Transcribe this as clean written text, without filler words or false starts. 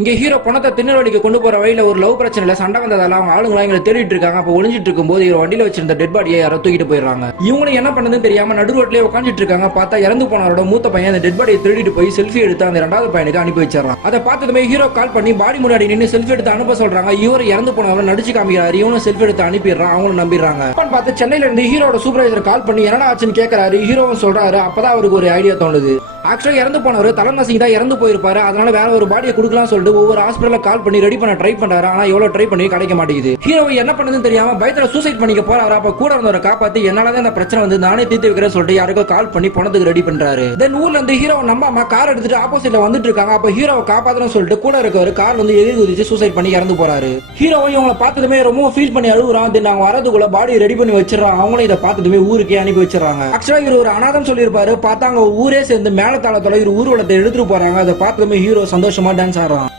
இங்க ஹீரோ பணத்தை திருநெல்வேலிக்கு கொண்டு போற வழியில ஒரு லவ் பிரச்சனைல சண்டை வந்ததால அவங்க ஆளுங்களா எங்களை தேடிட்டு இருக்காங்க. அப்ப ஒளிஞ்சிட்டு இருக்கும்போது இவர் வண்டியில வச்சிருந்த டெட் பாடியை யாரோ தூக்கிட்டு போயிடுறாங்க. இவங்களும் என்ன பண்ணதுன்னு தெரியாம நடு ரோட்லயே உட்காந்துட்டு இருக்காங்க. பார்த்தா இறந்து போனவரோட மூத்த பையன் அந்த டெட் பாடியை திருடிட்டு போய் செல்ஃபி எடுத்து அந்த ரெண்டாவது பையனுக்கு அனுப்பி வச்சிடறான். அதை பார்த்ததுமே ஹீரோ கால் பண்ணி பாடி முன்னாடி நின்று செல்ஃபி எடுத்து அனுப்ப சொல்றாங்க. இவர் இறந்து போனவரை நடிச்சு காமிக்கிறாரு. இவனும் செல்ஃபி எடுத்து அனுப்பிடுறான். அவங்களும் நம்பிடுறாங்க. பார்த்து சென்னையில இருந்து ஹீரோட சூப்பர்வைசர் கால் பண்ணி என்னடா ஆச்சுன்னு கேட்கறாரு. ஹீரோவும் சொல்றாரு. அப்பதான் அவருக்கு ஒரு ஐடியா தோணுது. ஆக்சுவலா இறந்து போனவர் தலைநசிங் தான் இறந்து போயிருப்பாரு. அதனால வேற ஒரு பாடியை கொடுக்கலாம் சொல்லிட்டு ஒவ்வொரு ஹாஸ்பிட்டல கால் பண்ணி ரெடி பண்ண ட்ரை பண்றாரு. ஆனா எவ்வளவு ட்ரை பண்ணி கிடைக்க மாட்டேங்குது. ஹீரோ என்ன பண்ணதுன்னு தெரியாம பயத்துல சூசைட் பண்ணிக்க போறாரு. அப்ப கூட இருந்தவரை காப்பாத்தி என்னாலதான் இந்த பிரச்சனை வந்து நானே தீர்த்து வைக்கிறேன்னு சொல்லிட்டு யாருக்கோ கால் பண்ணி பணத்துக்கு ரெடி பண்றாரு. தென் ஊர்ல இருந்து ஹீரோ நம்பாம கார் எடுத்துட்டு ஆப்போசிட்ல வந்துட்டு இருக்காங்க. அப்ப ஹீரோவை காப்பாத்தணும்னு சொல்லிட்டு கூட இருக்கவர் கார் வந்து எதிர் குதிச்சு சூசைட் பண்ணி இறந்து போறாரு. ஹீரோவை இவங்களை பார்த்ததுமே ரொம்ப ஃபீல் பண்ணி அழுகுறான். தென் அவங்க வரதுக்குள்ள பாடி ரெடி பண்ணி வச்சிடறாங்க. அவங்களும் இதை பார்த்ததுமே ஊருக்கே அனுப்பி வச்சிடறாங்க. ஆக்சுவலா இவர் ஒரு அனாதம் சொல்லியிருப்பாரு. பார்த்தாங்க ஊரே சேர்ந்து மேல தாளத்தோட இவர் ஊர்வலத்தை எடுத்துட்டு போறாங்க. அதை பார்த்ததுமே ஹீரோ சந்தோஷமா டான்ஸ் ஆடுறான்.